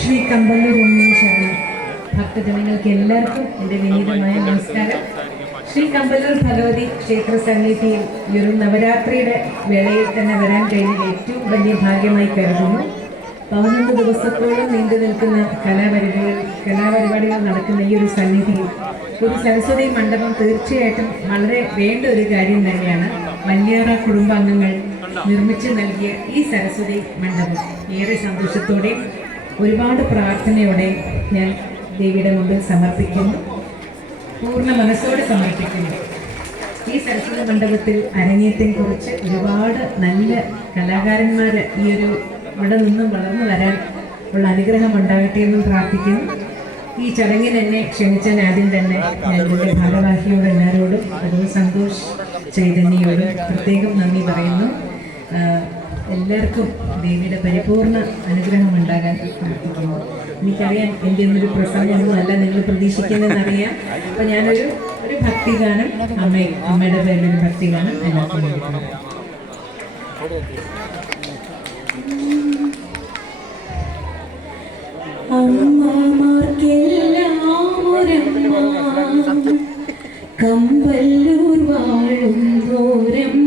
ശ്രീ കമ്പല്ലൂർ ഉണ്ണീശ്വരൻ ഭക്തജനങ്ങൾക്ക് എല്ലാവർക്കും എന്റെ വിനീതമായ നമസ്കാരം. ശ്രീ കമ്പല്ലൂർ ഭഗവതി ക്ഷേത്ര സന്നിധിയിൽ ഈ ഒരു നവരാത്രിയുടെ വേളയിൽ തന്നെ വരാൻ കഴിഞ്ഞത് ഏറ്റവും വലിയ ഭാഗ്യമായി കരുതുന്നു. പതിനൊന്ന് ദിവസത്തോളം നീണ്ടു നിൽക്കുന്ന കലാപരിപാടികൾ കലാപരിപാടികൾ നടക്കുന്ന ഈ ഒരു സന്നിധിയിൽ ഒരു സരസ്വതി മണ്ഡപം തീർച്ചയായിട്ടും വളരെ വേണ്ട ഒരു കാര്യം തന്നെയാണ്. വല്യാറ കുടുംബാംഗങ്ങൾ നിർമ്മിച്ചു നൽകിയ ഈ സരസ്വതി മണ്ഡപം. ഏറെ സന്തോഷത്തോടെ ഒരുപാട് പ്രാർത്ഥനയോടെ ഞാൻ ദേവിയുടെ മുമ്പിൽ സമർപ്പിക്കുന്നു. പൂർണ മനസ്സോടെ സമർപ്പിക്കുന്നു. ഈ സരസ്വതി മണ്ഡപത്തിൽ അരങ്ങേറ്റം കുറിച്ച് ഒരുപാട് നല്ല കലാകാരന്മാർ ഈ ഒരു ഇവിടെ നിന്നും വളർന്നു വരാൻ ഉള്ള അനുഗ്രഹം ഉണ്ടാകട്ടെ എന്നും പ്രാർത്ഥിക്കുന്നു. ഈ ചടങ്ങിന് എന്നെ ക്ഷണിച്ചാൽ ആദ്യം തന്നെ ഞാൻ എന്റെ ഭാരവാഹിയോട് എല്ലാവരോടും അതുപോലെ സന്തോഷ് ചൈതന്യയോട് പ്രത്യേകം നന്ദി പറയുന്നു. എല്ലാവർക്കും ദേവിയുടെ പരിപൂർണ അനുഗ്രഹം ഉണ്ടാകാൻ പ്രാർത്ഥിക്കുന്നു എനിക്കറിയാം എന്റെ ഒന്നൊരു പ്രസംഗമൊന്നും അല്ല നിങ്ങൾ പ്രതീക്ഷിക്കുന്നതെന്നറിയാം. അപ്പം ഞാനൊരു ഒരു ഭക്തിഗാനം അമ്മ അമ്മയുടെ പേരിലൊരു ഭക്തിഗാനം എല്ലാവർക്കും വേണ്ടി പാടാം. അമ്മമാർക്കെല്ലാം കമ്പല്ലൂർ വാഴും അമ്മമാർക്കെല്ലാം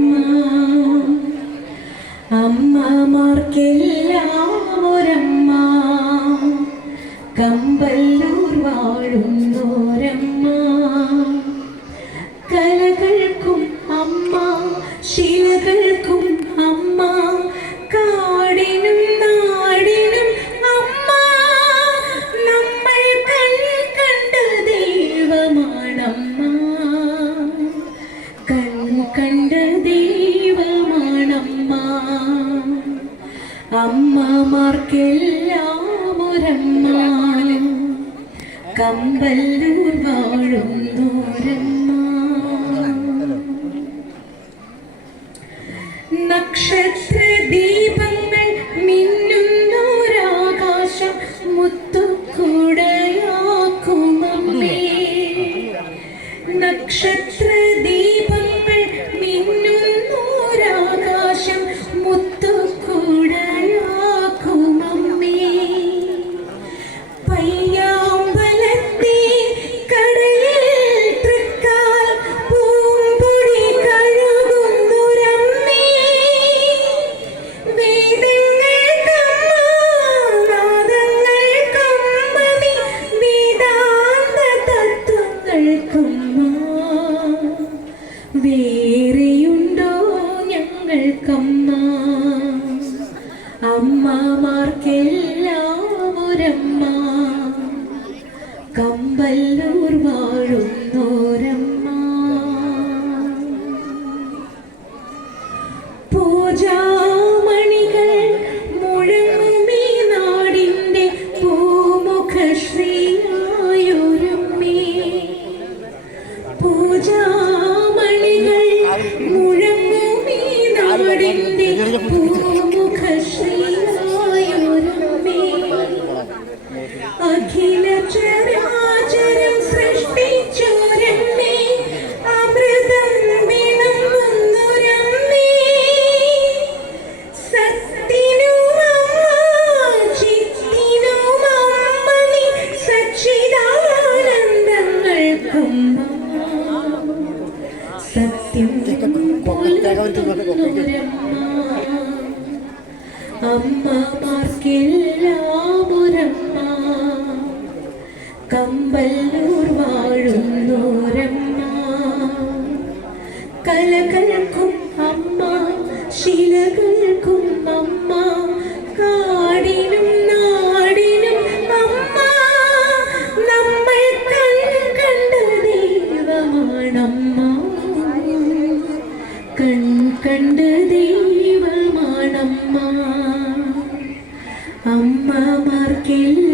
ശിലകൾക്കും അമ്മ കാടിനും നാടിനും przyda. അമ്മമാർക്കെല്ലാം ഒരമ്മ. കമ്പല്ലൂർ വാഴുന്നോരമ്മ സത്യം അമ്മമാർക്കെല്ലാം ഒരമ്മ കമ്പല്ലൂർ വാഴുന്നോരമ്മ. കലകൾക്കും അമ്മ ശിലകൾക്കും അമ്മ. കാടിനും നാടിനും അമ്മ. നമ്മൾ കൺ കണ്ട ദൈവമാണമ്മ. കണ്ട ദൈവമാണമ്മ അമ്മമാർക്കെല്ലാം